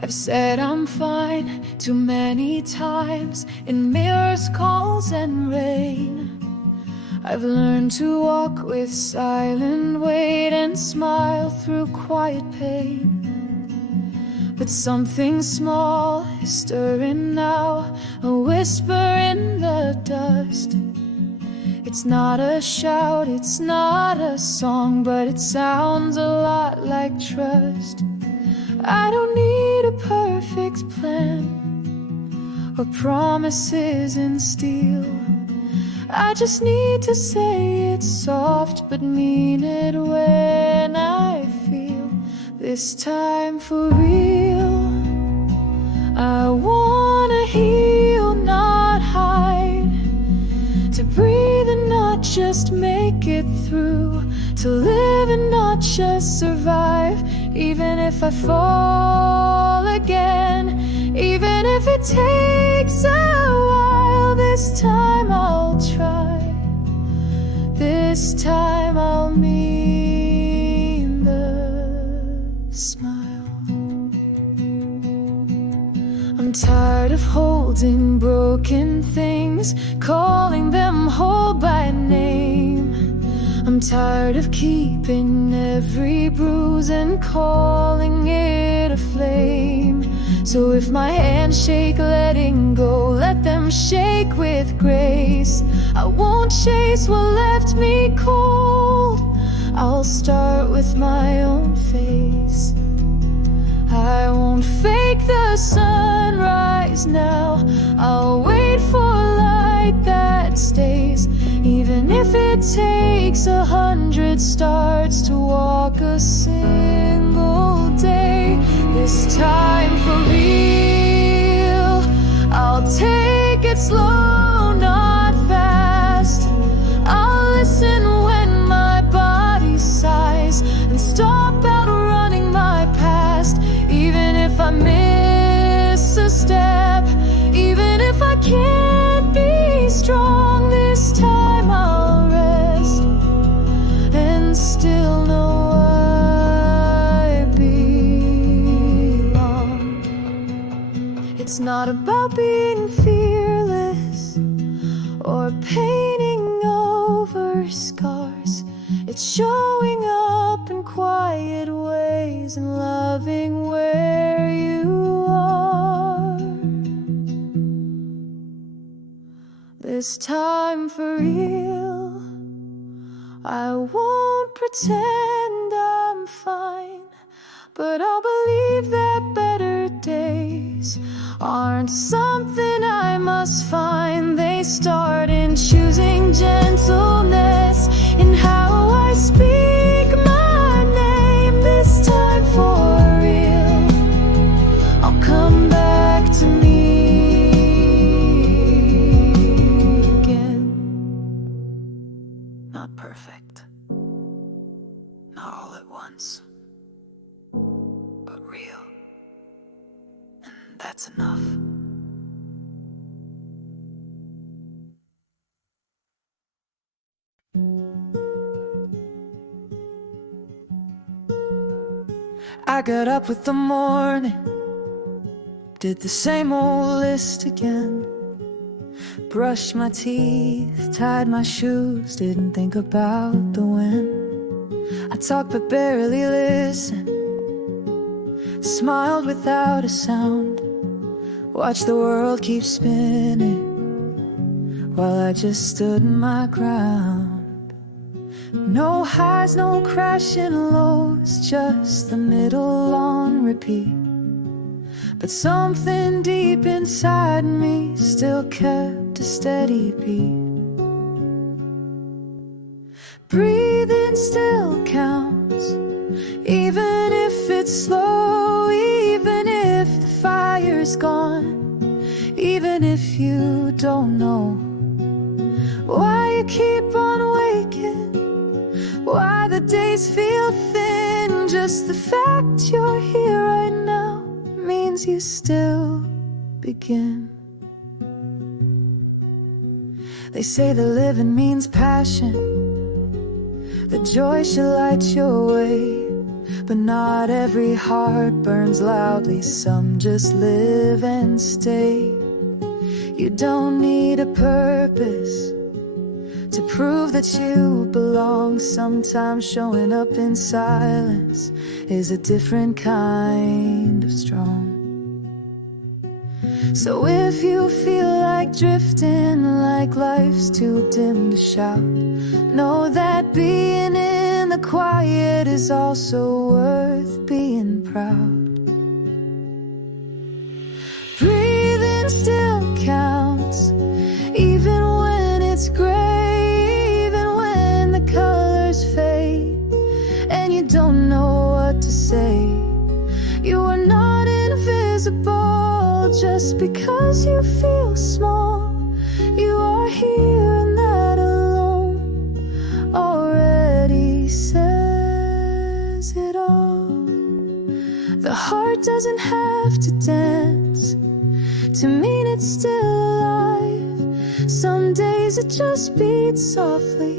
I've said I'm fine too many times in mirrors, calls, and rain. I've learned to walk with silent weight and smile through quiet pain. But something small is stirring now, a whisper in the dust. It's not a shout, it's not a song, but it sounds a lot like trust. I don't need a perfect plan or promises in steel. I just need to say it soft but mean it when I feel this time for real. I wanna heal, not hide, to breathe and not just make it through, to live and not just survive. Even if I fall again, even if it takes a while, this time I'll try. This time I'll mean the smile. I'm tired of holding broken things, calling them whole by name. I'm tired of keeping every bruise and calling it a flame. So if my hands shake letting go, let them shake with grace. I won't chase what left me cold, I'll start with my own face. I won't fake the sunrise now, I'll wait for light that stays. Even if it takes 100 starts to walk a single day, this time for real, I'll take it slow, not fast. I'll listen when my body sighs and stop outrunning my past. Even if I miss a step, even if I can't be strong, this time I'll rest and still know I belong. It's not about being fearless or painting over scars. It's showing up in quiet ways and loving where you are. This time for real, I won't pretend I'm fine, but I'll believe that better days aren't something I must find. They start in choosing gentleness in how I speak my name. This time for real, I'll come back to me again. Not perfect, not all at once, but real, and that's enough. I got up with the morning, did the same old list again. Brushed my teeth, tied my shoes, didn't think about the when. I talked but barely listened, smiled without a sound, watched the world keep spinning while I just stood my ground. No highs, no crashing lows, just the middle on repeat. But something deep inside me still kept a steady beat. Breathing still counts, even if it's slow, even if the fire's gone, even if you don't know why you keep on waking, why the days feel thin. Just the fact you're here right now means you still begin. They say that living means passion, the joy should light your way. But not every heart burns loudly, some just live and stay. You don't need a purpose to prove that you belong. Sometimes showing up in silence is a different kind of strong. So if you feel like drifting, like life's too dim to shout, know that being in the quiet is also worth being proud. Breathing still counts, even when it's gray, even when the colors fade and you don't know what to say. You are not invisible just because you feel small. You are here and that alone already says it all. The heart doesn't have to dance to mean it's still alive. Some days it just beats softly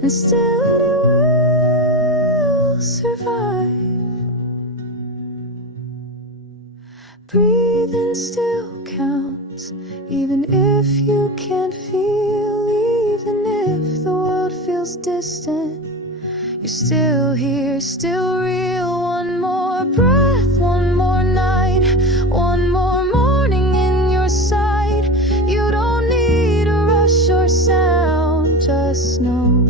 and still it will survive. Breathing still counts, even if you can't feel, even if the world feels distant. You're still here, still real. One more breath, one more night, one more morning in your sight. You don't need a rush or sound, just know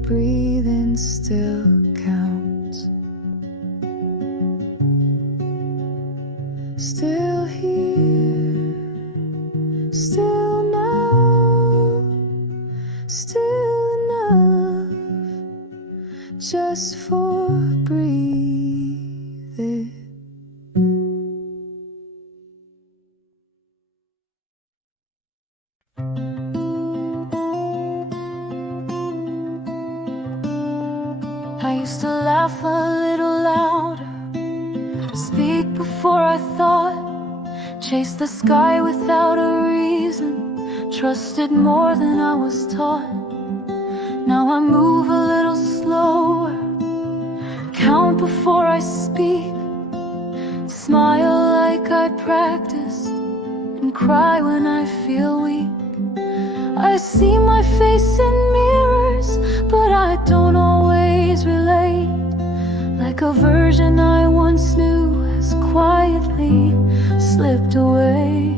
breathing still counts. Still here, still now, still enough just for breathing. I used to laugh a little louder, speak before I thought, chase the sky without a reason, trusted more than I was taught. Now I move a little slower, count before I speak, smile like I practiced, and cry when I feel weak. I see my face in mirrors, but I don't always relate. Like a version I once knew has quietly slipped away.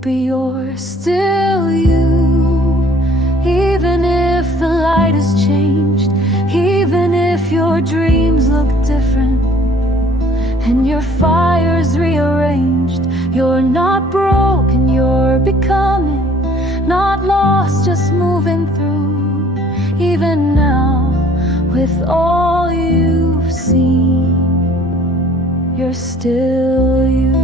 But you're still you, even if the light has changed, even if your dreams look different and your fire's rearranged. You're not broken, you're becoming, not lost, just moving through. Even now, with all you've seen, you're still you.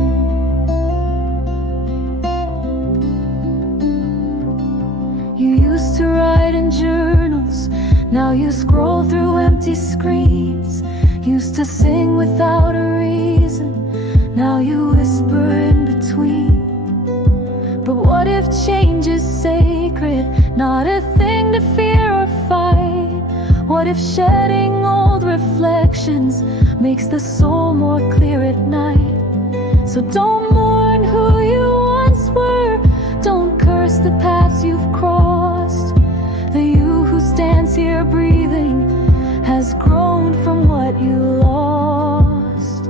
You used to write in journals, now you scroll through empty screens. Used to sing without a reason, now you whisper in between. But what if change is sacred, not a thing to fear or fight? What if shedding old reflections makes the soul more clear at night? So don't mourn who you once were, don't curse the paths you've crossed. The you who stands here breathing has grown from what you lost.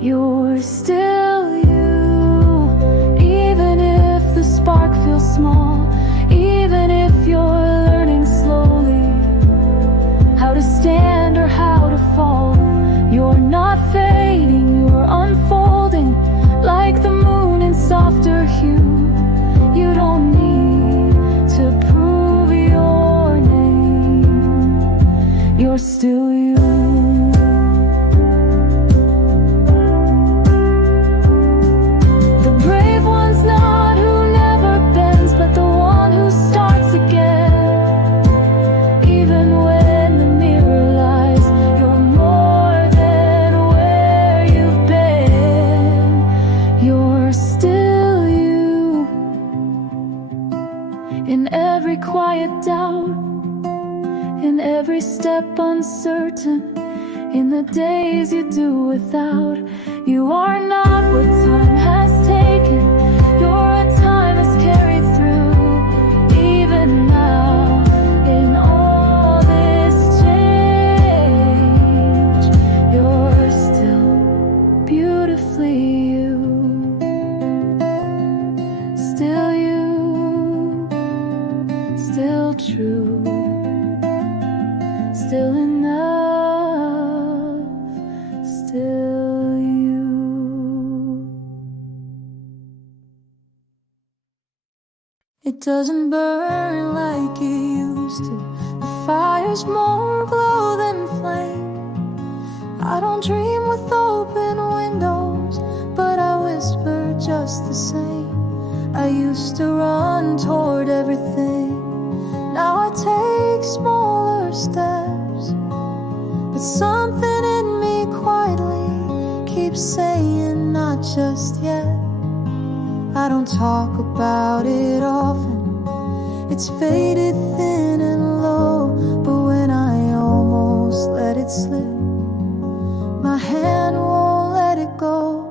You're still you, even if the spark feels small, even if you're learning slowly how to stand or how to fall. You're not fading, you're unfolding like the moon in softer hue. You don't need to prove your name, you're still you. In every quiet doubt, in every step uncertain, in the days you do without. You are not what time has taken, you're a time has carried through. Even now, in all this change, you're still beautifully you. Still you, still true, still enough, still you. It doesn't burn like it used to. The fire's more glow than flame. I don't dream with open windows, but I whisper just the same. I used to run toward everything, now I take smaller steps. But something in me quietly keeps saying not just yet. I don't talk about it often, it's faded thin and low. But when I almost let it slip, my hand won't let it go.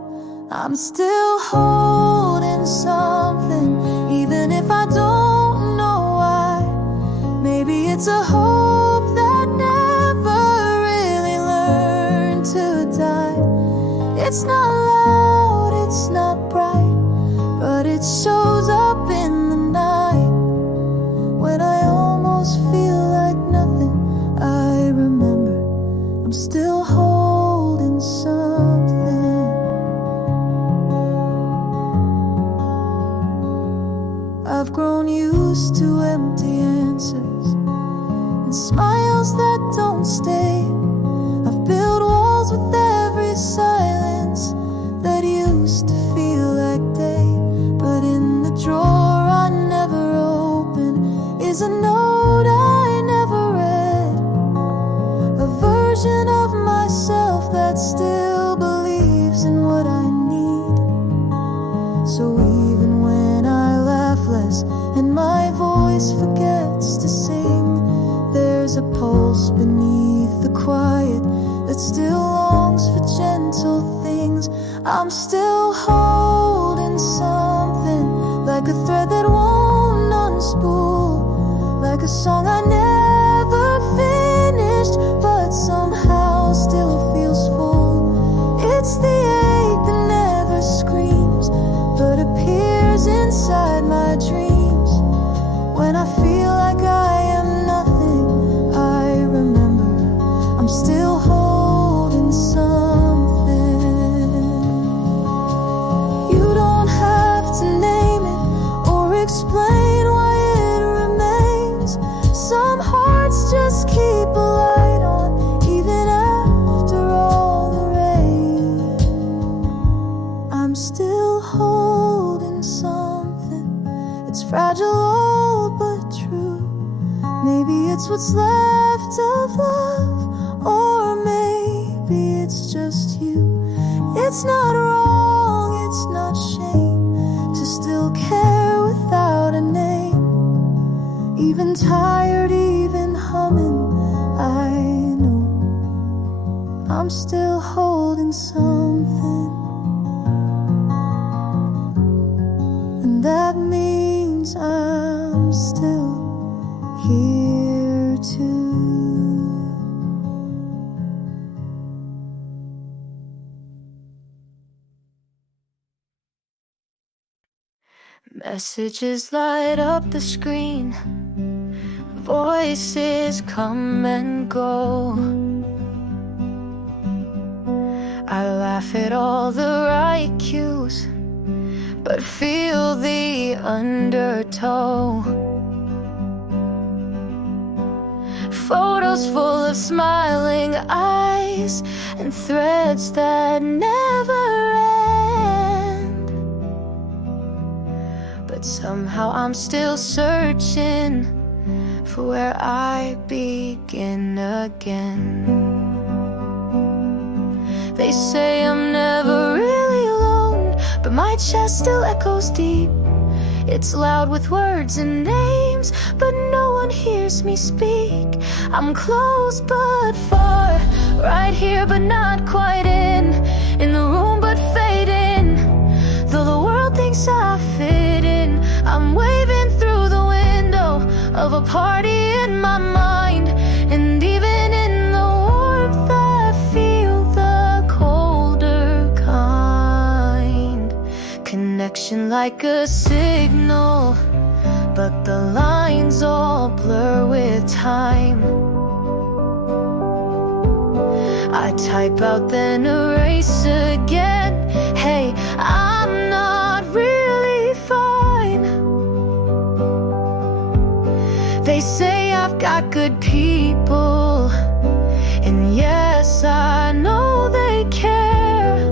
I'm still holding something, even if I don't know why. Maybe it's a hope that never really learned to die. It's not loud, it's not bright, but it shows up in the night. When I almost feel like nothing, I remember I'm still holding something. I've grown used to empty answers and smiles that don't stay. I've built walls with every silence that used to feel like day. But in the drawer I never open is a note I never read, a version of myself that still believes in what I need. So even when I laugh less and my voice forgets to sing, there's a pulse beneath the quiet that still longs for gentle things. I'm still holding something, like a thread that won't unspool, like a song I never finished, but somehow still feels full. It's the ache that never screams, but appears inside my dreams. When I feel like I am nothing, I remember I'm still holding something. You don't have to name it or explain why it remains. Some hearts just keep a light on even after all the rain. I'm still holding something, it's fragile but true. Maybe it's what's left of love, or maybe it's just you. It's not wrong, it's not shame to still care without a name. Even tired, even humming, I know I'm still holding something. And that means I'm still here too. Messages light up the screen, voices come and go. I laugh at all the right cues, but feel the undertow. Photos full of smiling eyes and threads that never end. But somehow I'm still searching for where I begin again. They say I'm never really alone, but my chest still echoes deep. It's loud with words and names, but no one hears me speak. I'm close but far, right here but not quite in the room but fading. Though the world thinks I fit in, I'm waving through the window of a party in my mind. And even in the warmth I feel the colder kind. Connection like a signal, but the lines all blur with time. I type out then erase again. Hey, I'm not really fine. They say I've got good people, and yes, I know they care.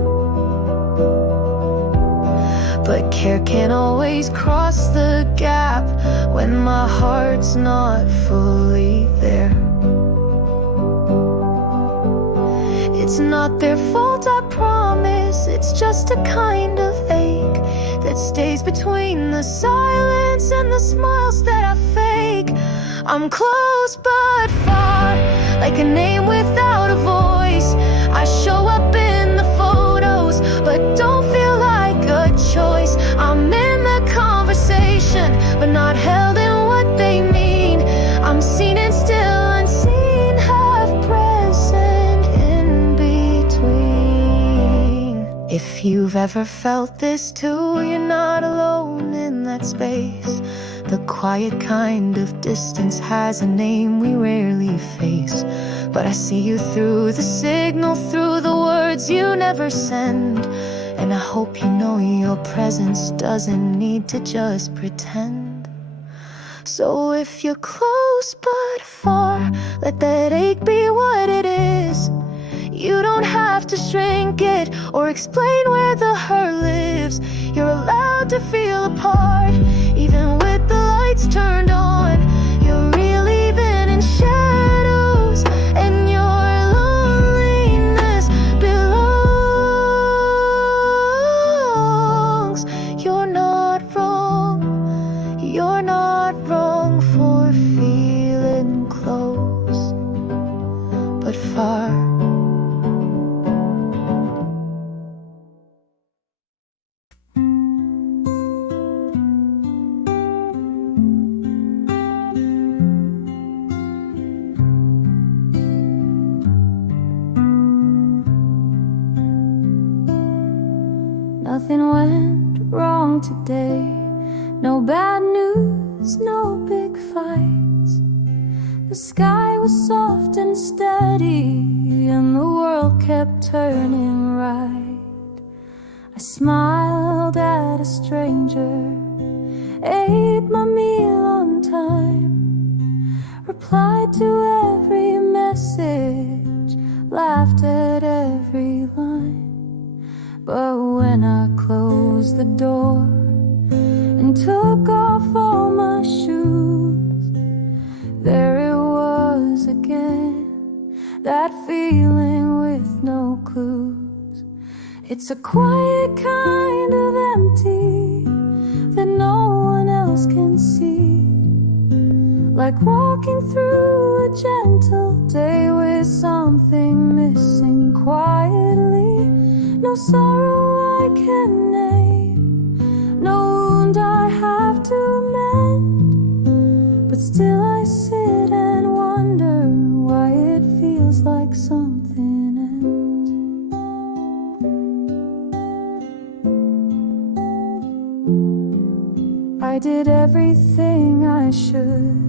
But care can't always cross the gap when my heart's not fully there. It's not their fault, I promise. It's just a kind of ache that stays between the silence and the smiles that I fake. I'm close but far, like a name without a voice. I show up in the photos, but don't feel like a choice. I'm in the conversation, but not held in what they mean. I'm seen and still unseen, half present in between. If you've ever felt this too, you're not alone in that space. The quiet kind of distance has a name we rarely face. But I see you through the signal, through the words you never send. And I hope you know your presence doesn't need to just pretend. So if you're close but far, let that ache be what it is. You don't have to shrink it or explain where the hurt lives. You're allowed to feel apart, even with the lights turned on. You're really been in shadows, and your loneliness belongs. You're not wrong. You're not wrong for feeling close but far. Nothing went wrong today. No bad news, no big fights. The sky was soft and steady, and the world kept turning right. I smiled at a stranger, ate my meal on time, replied to every message, laughed at every line. But when I closed the door and took off all my shoes, there it was again, that feeling with no clues. It's a quiet kind of empty that no one else can see, like walking through a gentle day with something missing quietly. No sorrow I can name, no wound I have to mend, but still I sit and wonder why it feels like something ends. I did everything I should,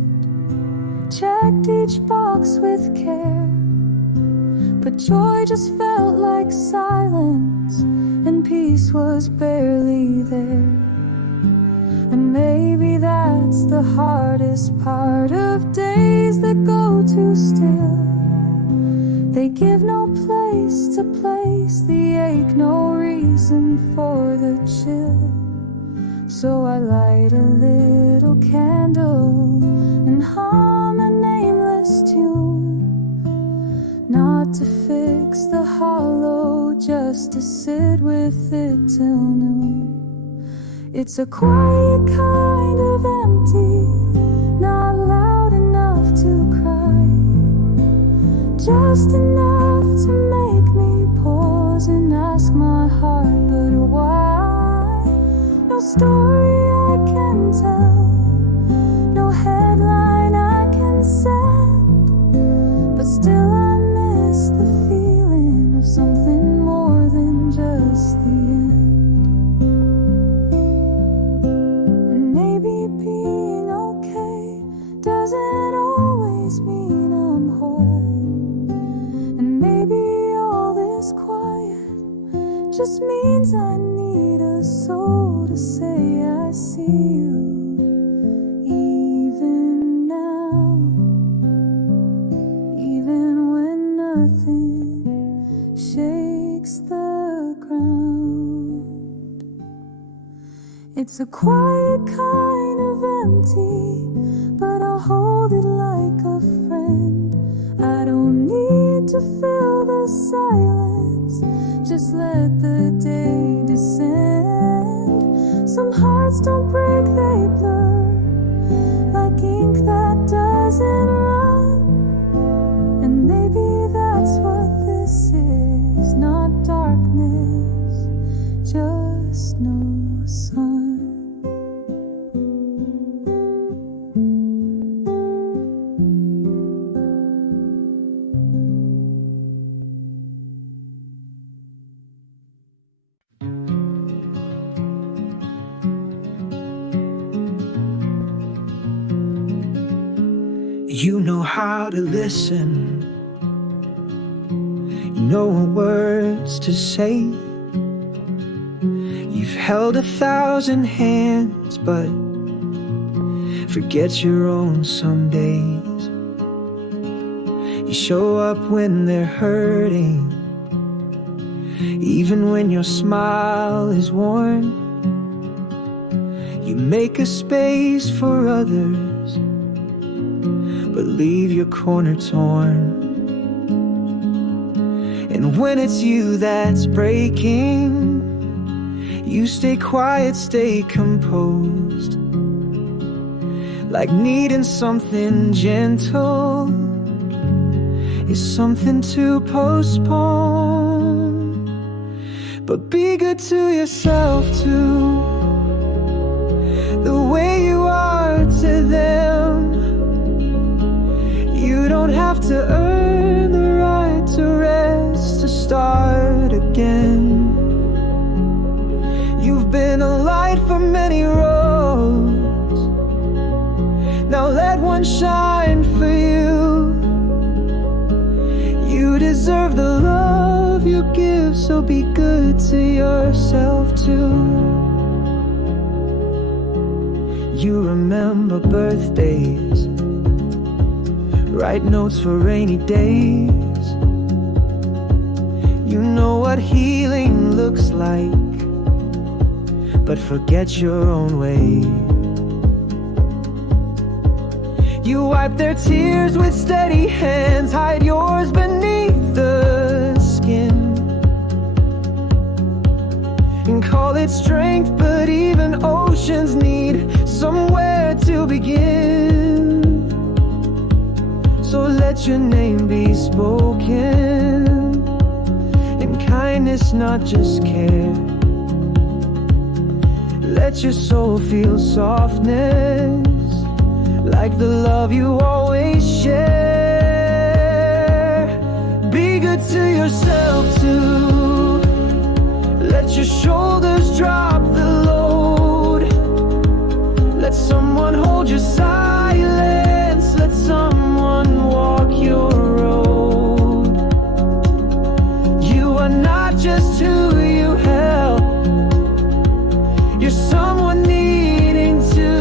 checked each box with care, but joy just felt like silence, and peace was barely there. And maybe that's the hardest part of days that go too still. They give no place to place the ache, no reason for the chill. So I light a little candle and hum a nameless tune, not to fix the hollow, just to sit with it till noon. It's a quiet kind of empty, not loud just enough to make me pause and ask my heart, but why? No story I can tell, no headline I can send, but still I miss the feeling of something more than just the end. And maybe being okay doesn't always mean I'm whole, and maybe all this quiet just means I need a soul to say I see you. Even now, even when nothing shakes the ground. It's a quiet kind of empty, but I'll hold it like a friend. I don't need to fill the silence, just let the day descend. Some hearts don't break, they blur, like ink that doesn't run. And maybe that's what this is, not darkness, just no sun. You know how to listen, you know what words to say. You've held 1,000 hands, but forget your own some days. You show up when they're hurting, even when your smile is worn. You make a space for others, but leave your corner torn. And when it's you that's breaking, you stay quiet, stay composed, like needing something gentle is something to postpone. But be good to yourself too, the way you are to them. You don't have to earn the right to rest, to start again. You've been a light for many roads, now let one shine for you. You deserve the love you give, so be good to yourself too. You remember birthdays, write notes for rainy days. You know what healing looks like, but forget your own way. You wipe their tears with steady hands, hide yours beneath the skin, and call it strength, but even oceans need somewhere to begin. So let your name be spoken, in kindness, not just care. Let your soul feel softness, like the love you always share. Be good to yourself too, let your shoulders drop the load. Let someone hold your silence, let someone walk your road. You are not just who you help, you're someone needing to.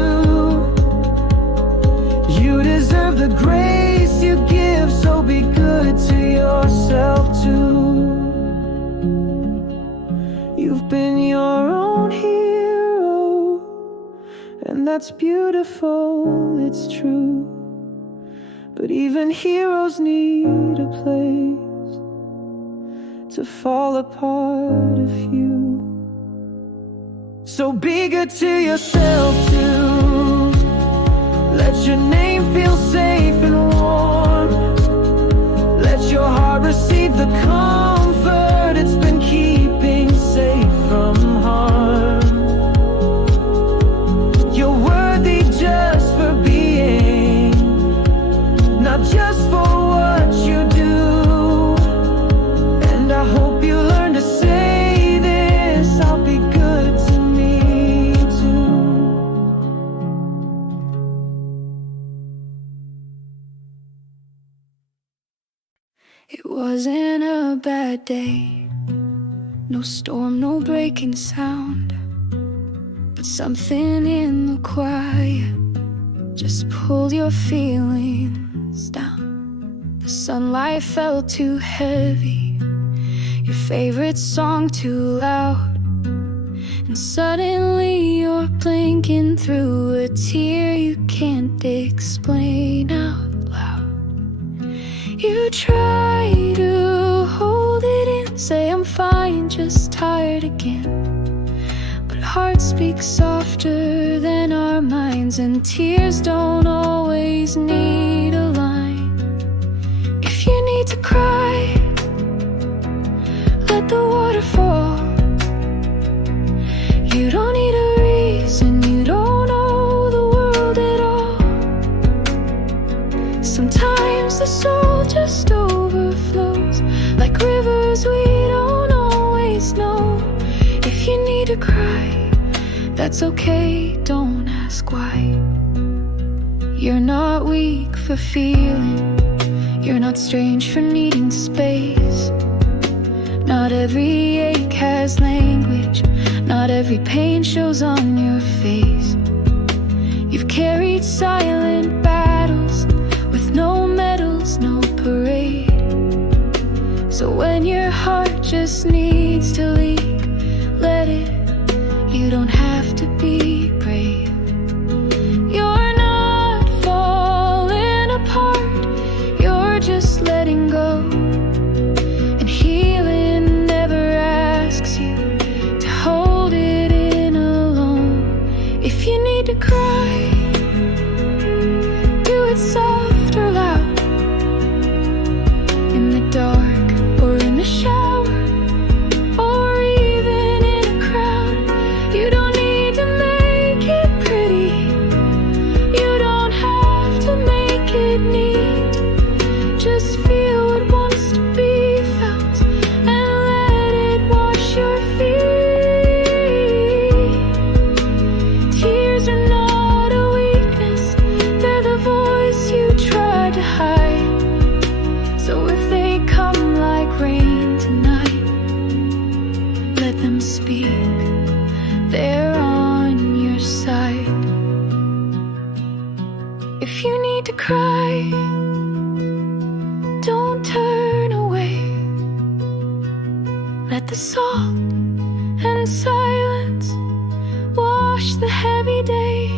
You deserve the grace you give, so be good to yourself too. You've been your own hero, and that's beautiful, it's true. But even heroes need a place to fall a part of you. So be good to yourself too, let your name feel safe and warm. Let your received the comfort it's been keeping safe from harm. You're worthy just for being, not just for what you do. And I hope you learn to say this: I'll be good to me too. It wasn't a bad day, no storm, no breaking sound, but something in the quiet just pulled your feelings down. The sunlight felt too heavy, your favorite song too loud, and suddenly you're blinking through a tear you can't explain out loud. You try to hold it in, say I'm fine, just tired again. But hearts speak softer than our minds, and tears don't always need a line. If you need to cry, let the water fall. You don't need a reason, you don't know the world at all. Sometimes the soul just overflows like rivers we don't always know. If you need to cry, that's okay, don't ask why. You're not weak for feeling, you're not strange for needing space. Not every ache has language, not every pain shows on your face. You've carried silent battles with no medals, no parade. So when your heart just needs to leak, let it. You don't have to be brave. You're not falling apart, you're just letting go. And healing never asks you to hold it in alone. If you need to cry, do it soft or loud, in the dark or in the shower, or even in a crowd. You don't need to make it pretty, you don't have to make it neat. Just feel what wants to be felt and let it wash your feet. Tears are not a weakness, they're the voice you tried to hide. So if they come like rain tonight, let them speak, they're on your side. If you need to cry, don't turn away. Let the salt and silence wash the heavy day.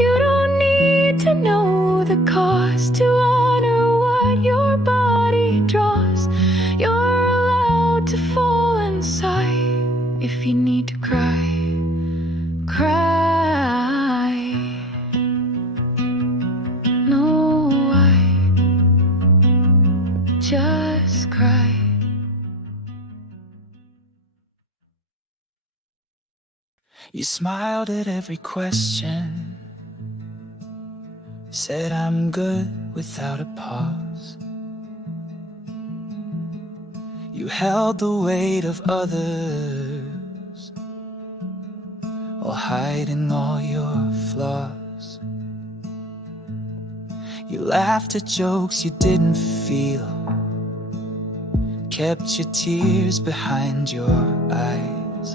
You don't need to know the cost to honor what your body draws. You're allowed to fall and sigh. If you need to cry, cry. No, why? Just cry. You smiled at every question, said I'm good without a pause. You held the weight of others while hiding all your flaws. You laughed at jokes you didn't feel, kept your tears behind your eyes,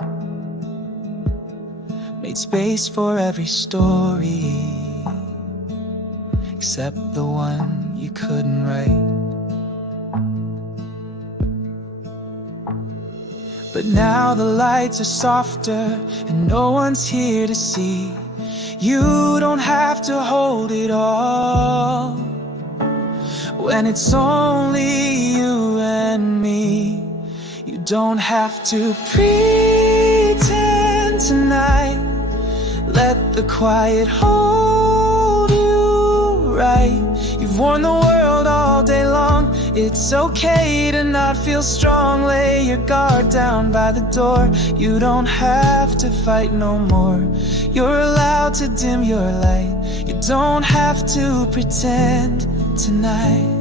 made space for every story except the one you couldn't write. But now the lights are softer and no one's here to see. You don't have to hold it all when it's only you and me. You don't have to pretend tonight. Let the quiet hold you right. You've worn the world all day long. It's okay to not feel strong. Lay your guard down by the door. You don't have to fight no more. You're allowed to dim your light. You don't have to pretend tonight.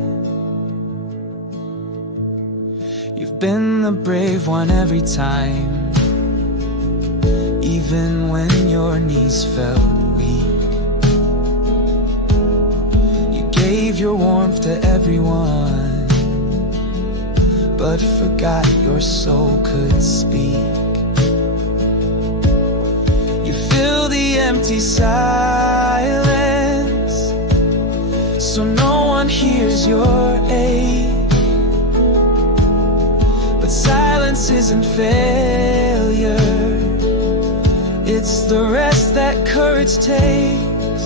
You've been the brave one every time, even when your knees felt weak. You gave your warmth to everyone, but forgot your soul could speak. You fill the empty silence, so no one hears your ache. But silence isn't failure, it's the rest that courage takes.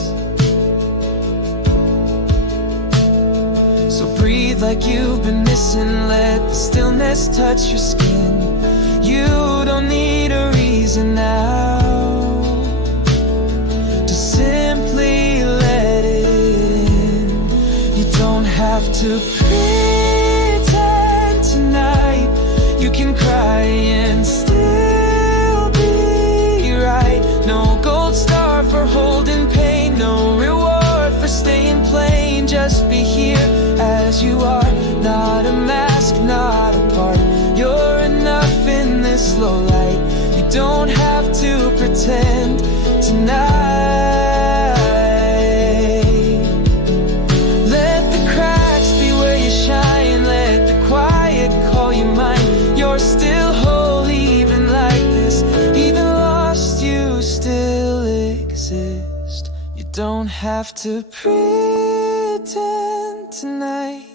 So breathe like you've been missing. Let the stillness touch your skin. You don't need a reason now to simply let it in. You don't have to pretend tonight. You can cry and still be right. No gold star for holding pain, no reward for staying plain. Just be here as you are, not a mask, not a part. You're enough in this low light. You don't have to pretend tonight. Let the cracks be where you shine. Let the quiet call you mine. You're still whole even like this. Even lost, you still exist. You don't have to pretend tonight.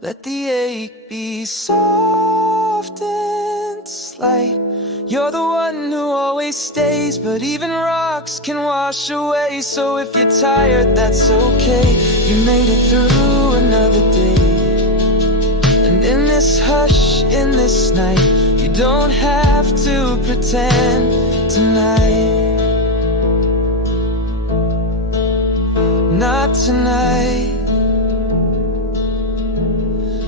Let the ache be soft and slight. You're the one who always stays, but even rocks can wash away. So if you're tired, that's okay. You made it through another day. And in this hush, in this night, you don't have to pretend tonight. Not tonight.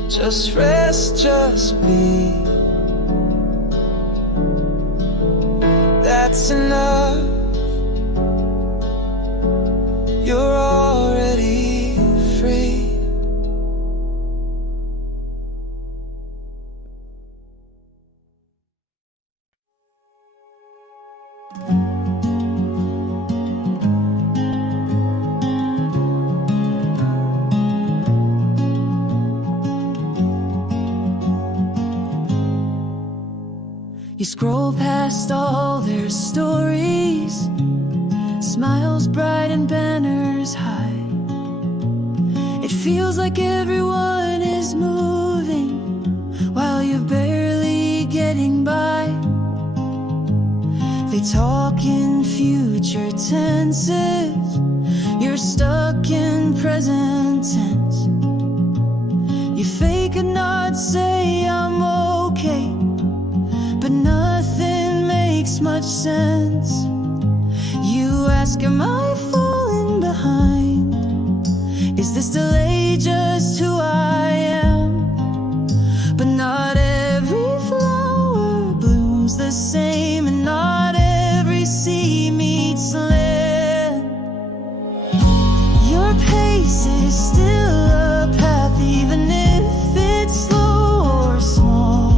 Just rest, just be. That's enough. You're already free. You scroll past all their stories, smiles bright and banners high. It feels like everyone is moving while you're barely getting by. They talk in future tenses, you're stuck in present tense. You fake a nod, say I'm okay, but nothing makes much sense. You ask, am I falling behind? Is this delay just who I am? But not every flower blooms the same, and not every sea meets land. Your pace is still a path, even if it's slow or small.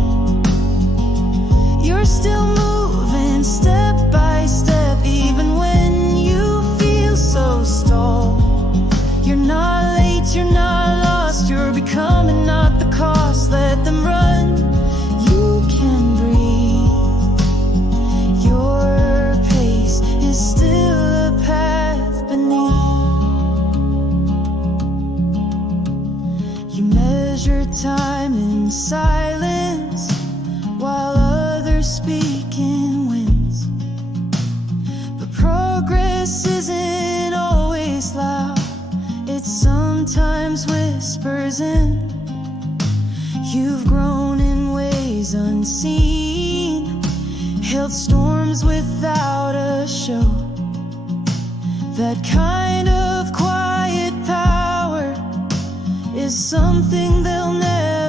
You're still moving step by step, even when you feel so stalled. You're not late, you're not lost, you're becoming, not the cost. Let them run, you can breathe. Your pace is still a path beneath. You measure time in silence while others speak in winds. But progress isn't always loud, it sometimes whispers in. You've grown in ways unseen, hailed storms without a show. That kind of quiet power is something they'll never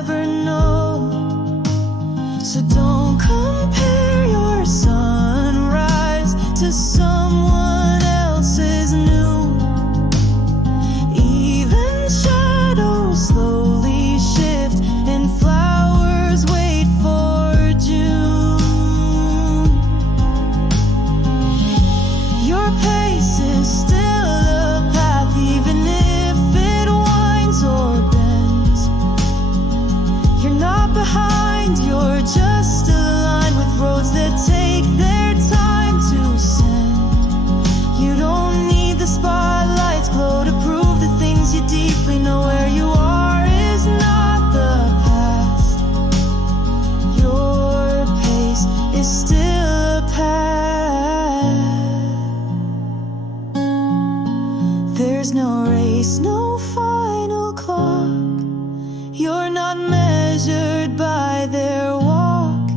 not measured by their walk.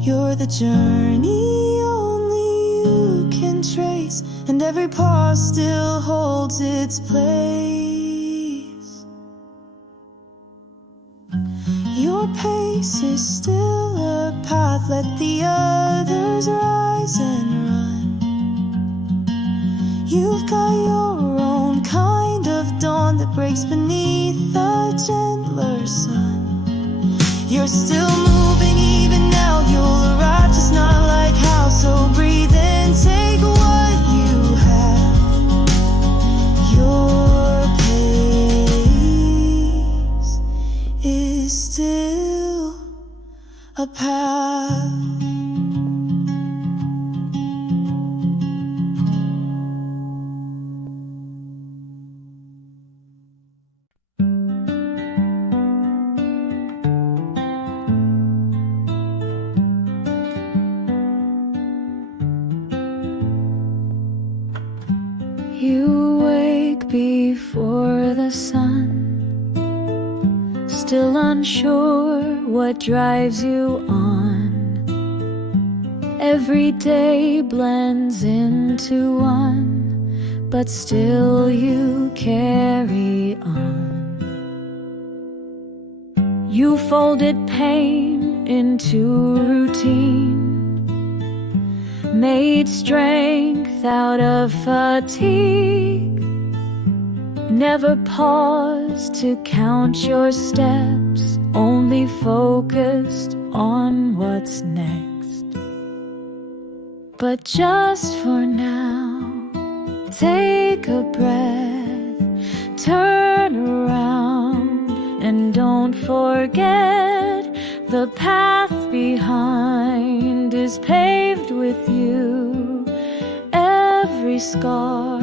You're the journey only you can trace, and every pause still holds its place. Your pace is still a path, let the others rise and run. You've got your own kind of dawn that breaks beneath a gentler sun. You're still moving even now, you'll arrive just not like how. So breathe in, take what you have. Your pace is still a path. You wake before the sun, still unsure what drives you on. Every day blends into one, but still you carry on. You folded pain into routine, made strength out of fatigue. Never pause to count your steps, only focused on what's next. But just for now, take a breath, turn around, and don't forget the path behind is paved with you. Every scar,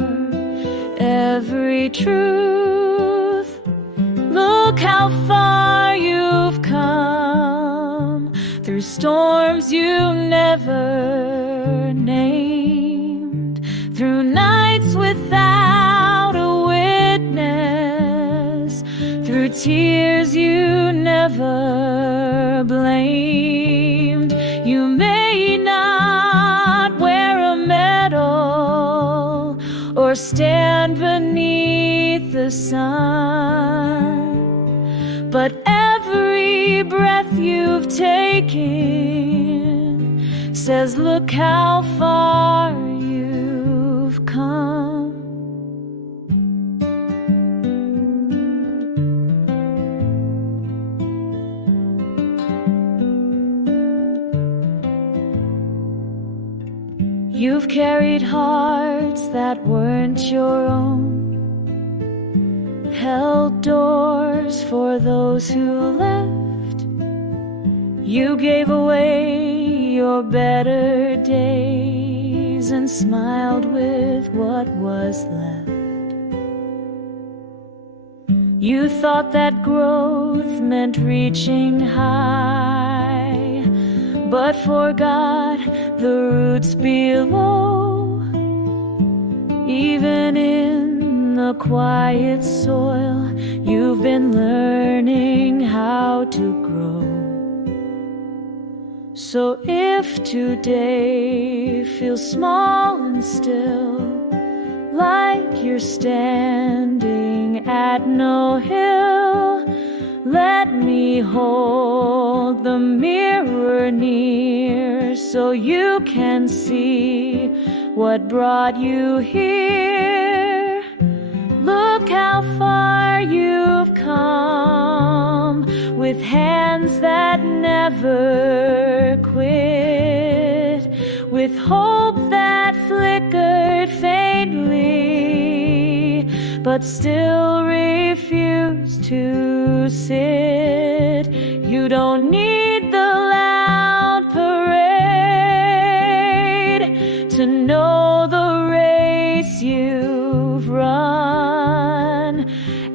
every truth. Look how far you've come through storms you never named, through nights without a witness, through tears you never blamed. You may not wear a medal or stand beneath the sun, but every breath you've taken says, look how far you've come. You've carried hearts that weren't your own, held doors for those who left. You gave away your better days and smiled with what was left. You thought that growth meant reaching high, but forgot the roots below. Even in the quiet soil, you've been learning how to grow. So if today feels small and still, like you're standing at no hill, let me hold the mirror near so you can see what brought you here. Look how far you've come with hands that never quit, with hope that flickered faintly, but still refused to sit. You don't need the loud parade to know the race you've run.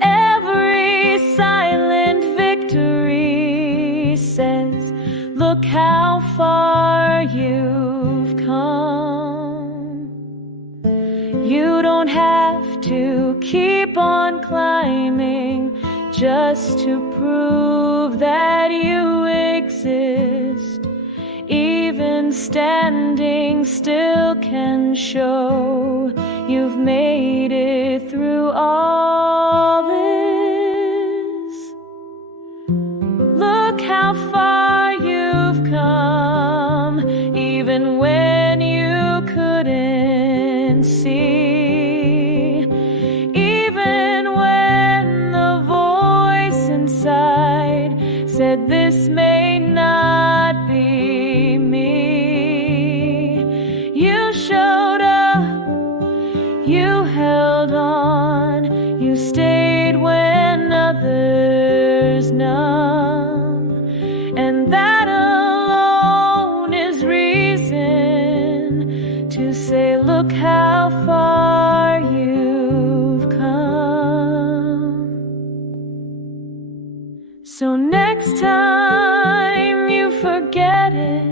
Every silent victory says, look how far you've come. You don't have to keep on climbing just to prove prove that you exist. Even standing still can show you've made it through all this. Look how far you've come, even when you couldn't see. Even when the voice inside said this may not be me, you showed up, you held on, you stayed when others numb, and that alone is reason to say, look how far you've come. So next time you forget it,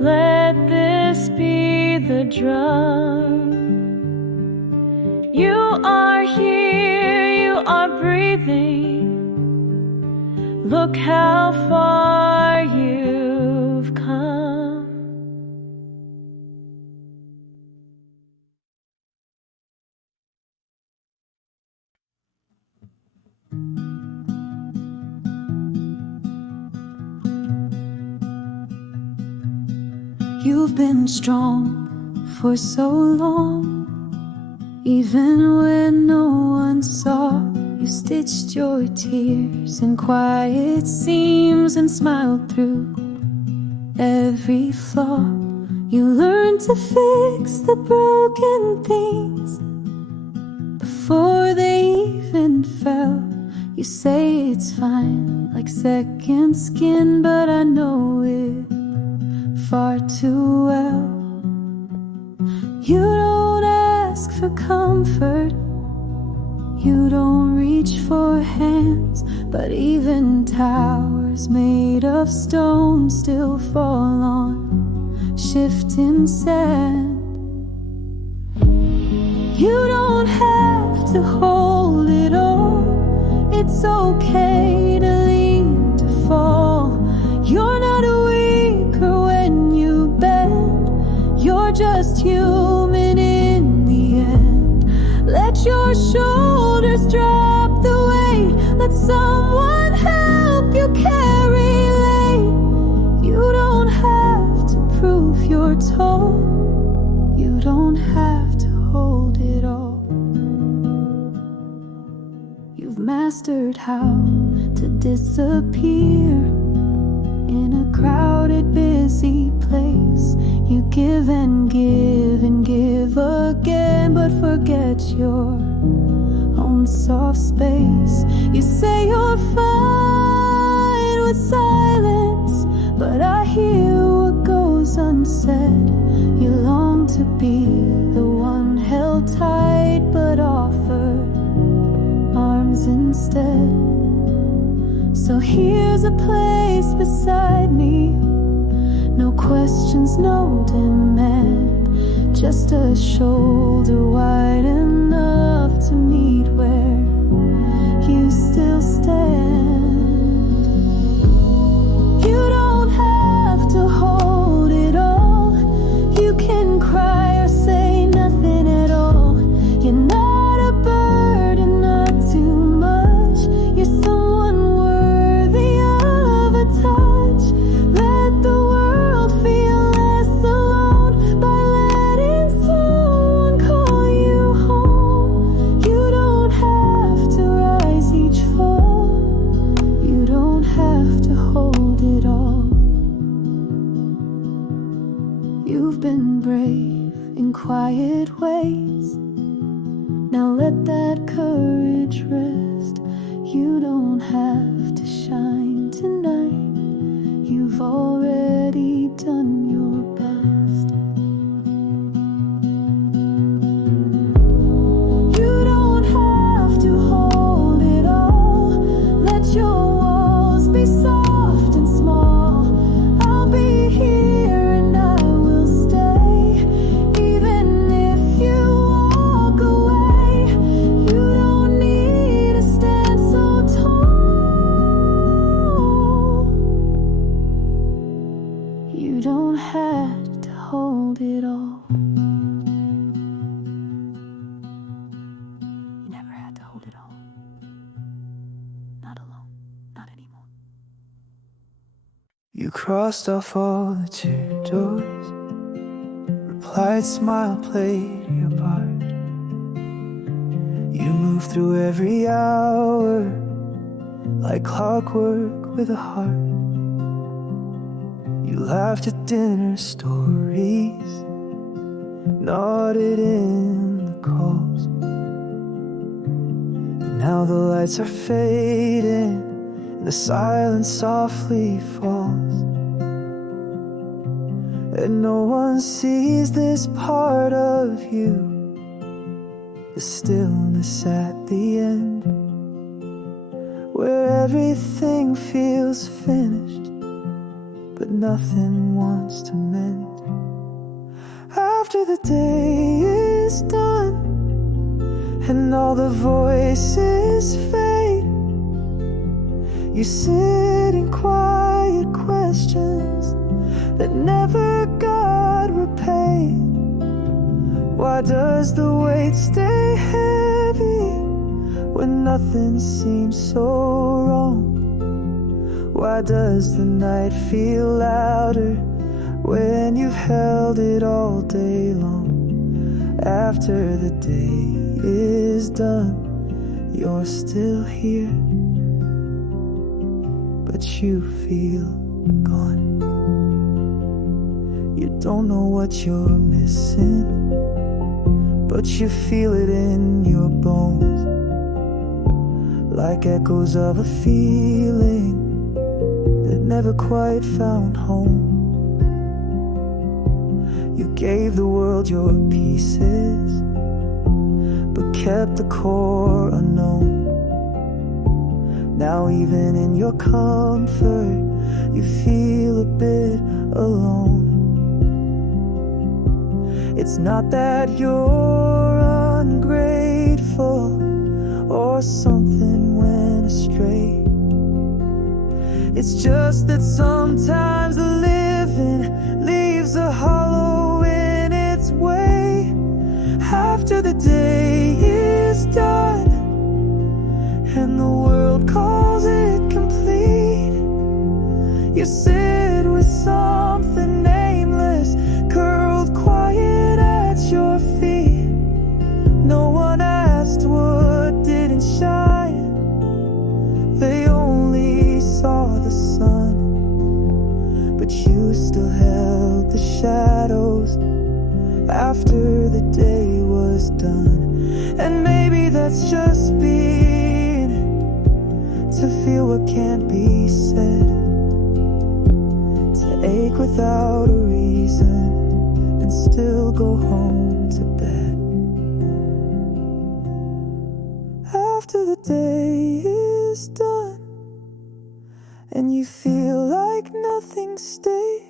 let this be the drum. You are here, you are breathing. Look how far you've come. You've been strong for so long, even when no one saw. You stitched your tears in quiet seams and smiled through every flaw. You learned to fix the broken things before they even fell. You say it's fine, like second skin, but I know it far too well. You don't ask for comfort, you don't reach for hands, but even towers made of stone still fall on shifting sand. You don't have to hold it all, it's okay to lean, to fall. You're not weaker when you bend, you're just human in the end. Let your shoulders drop the weight, let someone help you carry weight. You don't have to prove you're tall, you don't have to hold it all. You've mastered how to disappear in a crowded, busy place. You give and give and give again, but forget your own soft space. You say you're fine with silence, but I hear what goes unsaid. You long to be the one held tight, but offered arms instead. So here's a place beside me, no questions, no demand, just a shoulder wide enough to meet where you still stand. You don't have to hold it all, you can cry or say nothing at all. You're not a burden, not too much, you're someone worthy of a touch. Let the world feel less alone by letting someone call you home. You don't have to rise each fall, you don't have to hold it all. You've been brave in quiet ways, now let that courage rest. You don't have to shine tonight, you've already done your best. You don't have to hold it all, let your walls be soft and small. I'll be here and I will stay, even if you walk away. You don't need to stand so tall, You crossed off all the teardrops, replied, smile, played your part. You moved through every hour like clockwork with a heart. You laughed at dinner stories, nodded in the calls. And now the lights are fading and the silence softly falls, and no one sees this part of you, the stillness at the end, where everything feels finished but nothing wants to mend. After the day is done and all the voices fade, you sit in quiet questions that never got repaid. Why does the weight stay heavy when nothing seems so wrong? Why does the night feel louder when you've held it all day long? After the day is done, you're still here, but you feel gone. You don't know what you're missing, but you feel it in your bones, like echoes of a feeling that never quite found home. You gave the world your pieces, but kept the core unknown. Now even in your comfort, you feel a bit alone. It's not that you're ungrateful or something went astray. It's just that sometimes the living leaves a hollow in its way. After the day is done and the world calls it complete, you sit with something nameless curled quiet at your feet. No one asked what didn't shine, they only saw the sun, but you still held the shadows after the day was done. And maybe that's just being to feel what can't be said, to ache without a reason and still go home to bed. After the day is done and you feel like nothing stayed,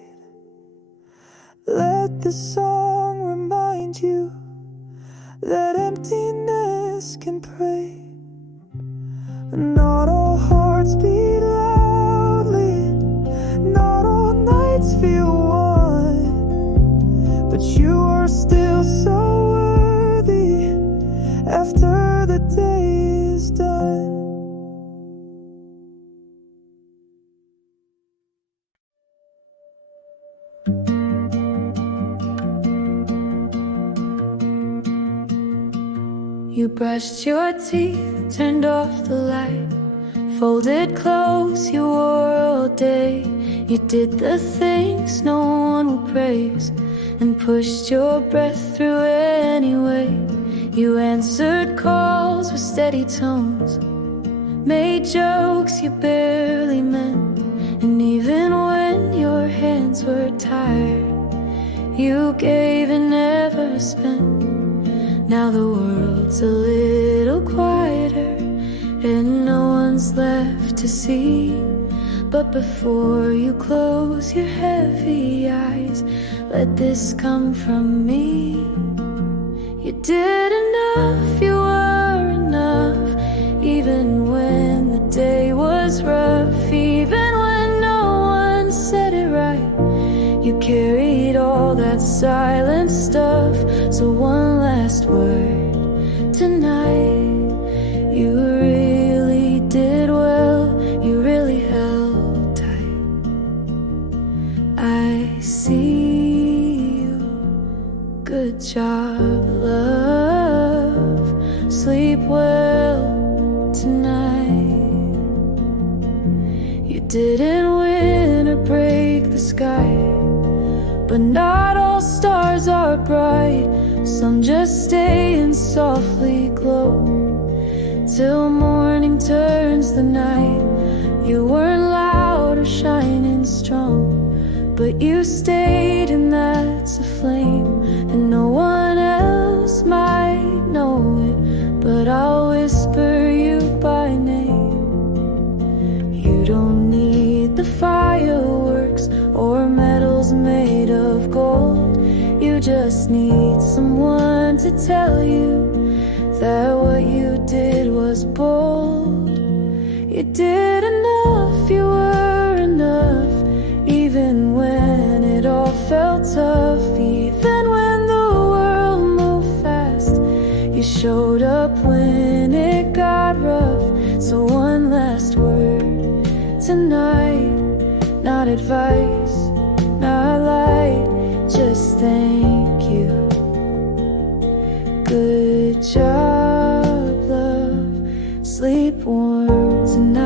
let the song remind you that emptiness can pray. Not all hearts beat loudly, not all nights feel one, but you are still so worthy after the day is done. You brushed your teeth, turned off the light, folded clothes you wore all day. You did the things no one would praise and pushed your breath through anyway. You answered calls with steady tones, made jokes you barely meant, and even when your hands were tired, you gave and never spent. Now the world's a little quieter and no one's left to see. But before you close your heavy eyes, let this come from me. You did enough, you were enough, even when the day was rough, even when no one said it right. You carried all that silent stuff. So one last word tonight. You really did well, you really held tight. didn't win or break the sky, but not all stars are bright. Some just stay and softly glow till morning turns the night. You weren't loud or shining strong, but you stayed, and that's a flame. And no one else might know it, but I'll whisper you by name. You don't need the fireworks or medals made of gold. You just need someone to tell you that what you did was bold. You did enough, you were enough, even when it all felt tough. Even when the world moved fast, you showed up when it got rough. So one last word tonight, not advice, not light, just thank you. Good job, love, sleep warm tonight.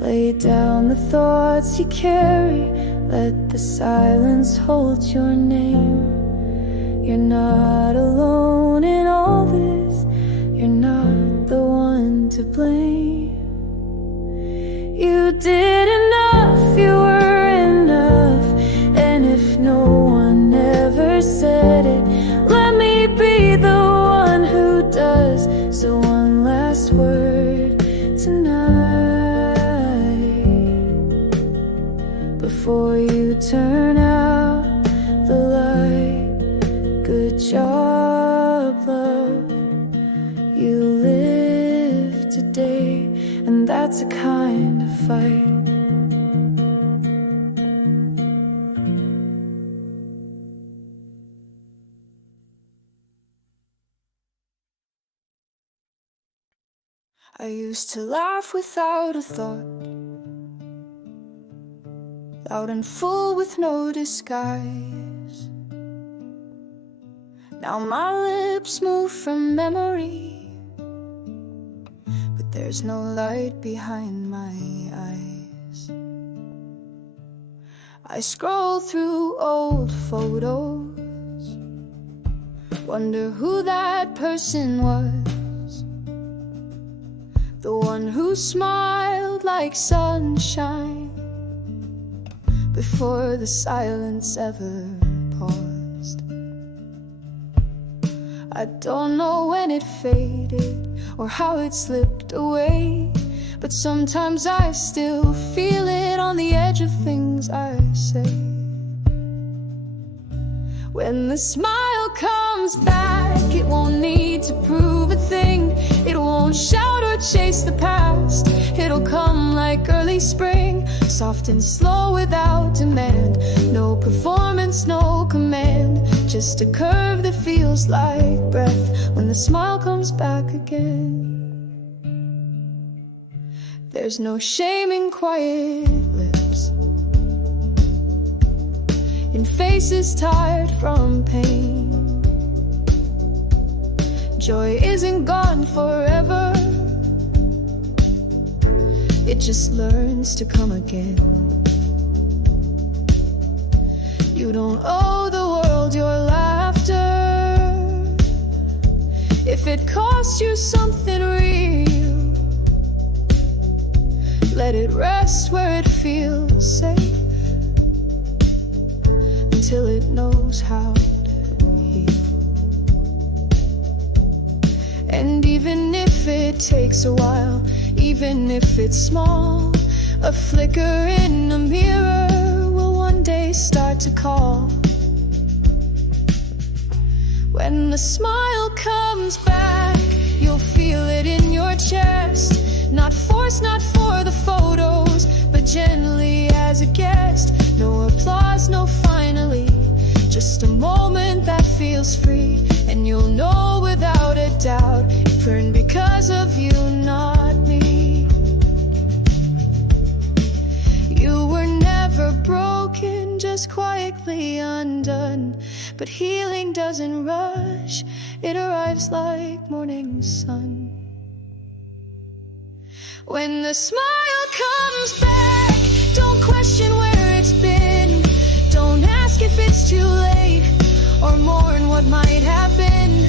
Lay down the thoughts you carry, let the silence hold your name. You're not alone in all this, you're not the one to blame. You did enough, you were enough, and if no one ever said it, let me be the one who does. So one last word tonight, before you turn out the light. Good job, love, you live today, and that's a kind of fight. I used to laugh without a thought, loud and full with no disguise. Now my lips move from memory, but there's no light behind my eyes. I scroll through old photos, wonder who that person was, the one who smiled like sunshine before the silence ever paused. I don't know when it faded or how it slipped away, but sometimes I still feel it on the edge of things I say. When the smile comes back, it won't need to prove a thing. It won't shout or chase the past. It'll come like early spring, soft and slow without demand. No performance, no command, just a curve that feels like breath when the smile comes back again. There's no shame in quiet lips, in faces tired from pain. Joy isn't gone forever, it just learns to come again. You don't owe the world your laughter. If it costs you something real, let it rest where it feels safe, until it knows how to heal. And even if it takes a while, even if it's small, a flicker in a mirror will one day start to call. When the smile comes back, you'll feel it in your chest. Not forced, not for the photos, but gently as a guest. No applause, no finally, just a moment that feels free. And you'll know without a doubt, it burned because of you, not me. You were never broken, just quietly undone. But healing doesn't rush, it arrives like morning sun. When the smile comes back, don't question where it's been. Don't ask if it's too late or mourn what might have been.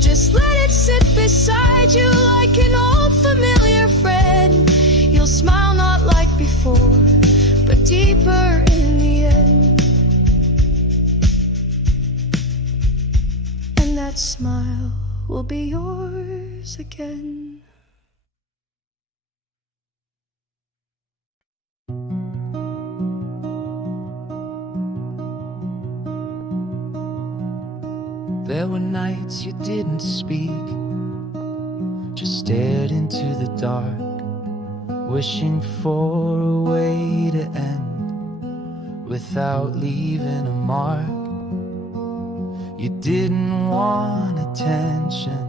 Just let it sit beside you like an old familiar friend. You'll smile not like before, but deeper in the end. And that smile will be yours again. There were nights you didn't speak, just stared into the dark, wishing for a way to end without leaving a mark. You didn't want attention,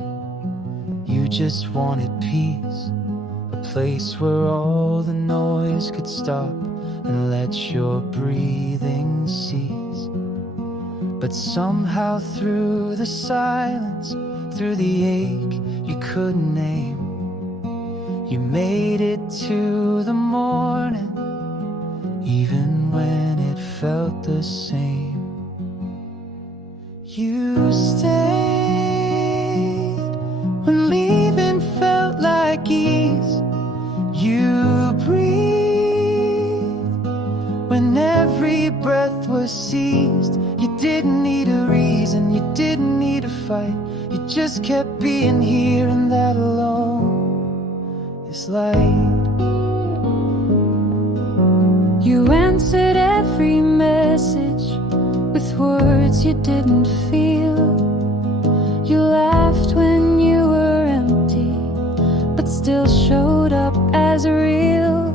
you just wanted peace, a place where all the noise could stop and let your breathing cease. But somehow through the silence, through the ache you couldn't name, you made it to the morning, even when it felt the same. You stayed when leaving felt like ease. You breathed when every breath was seized. You didn't need a reason, you didn't need a fight. You just kept being here, and that alone is light. You answered every message with words you didn't feel. You laughed when you were empty, but still showed up as real.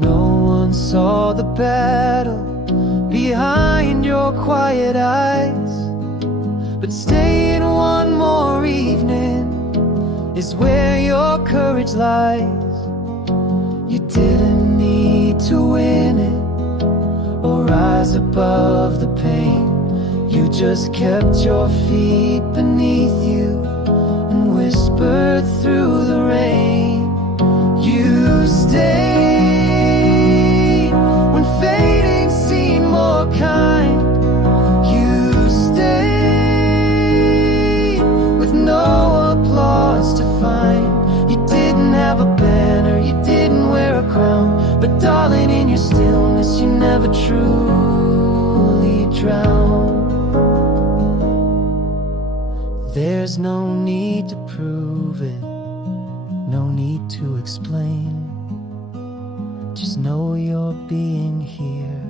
No one saw the battle behind your quiet eyes, but staying one more evening is where your courage lies. You didn't need to win it or rise above the pain. You just kept your feet beneath you and whispered through the rain. You stayed when fading seemed more kind. You stayed with no applause to find. You didn't have a banner, you didn't wear a crown, but darling, in your stillness you never truly drowned. There's no need to prove it, no need to explain. Just know your being here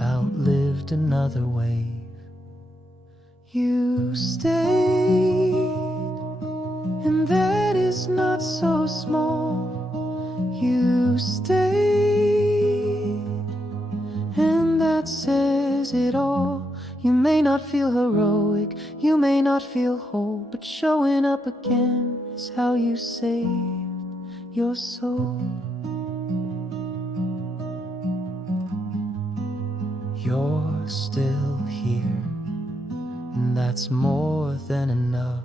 outlived another wave. You stayed, and that is not so small. You stayed, and that says it all. You may not feel heroic, you may not feel whole, but showing up again is how you saved your soul. You're still here, and that's more than enough.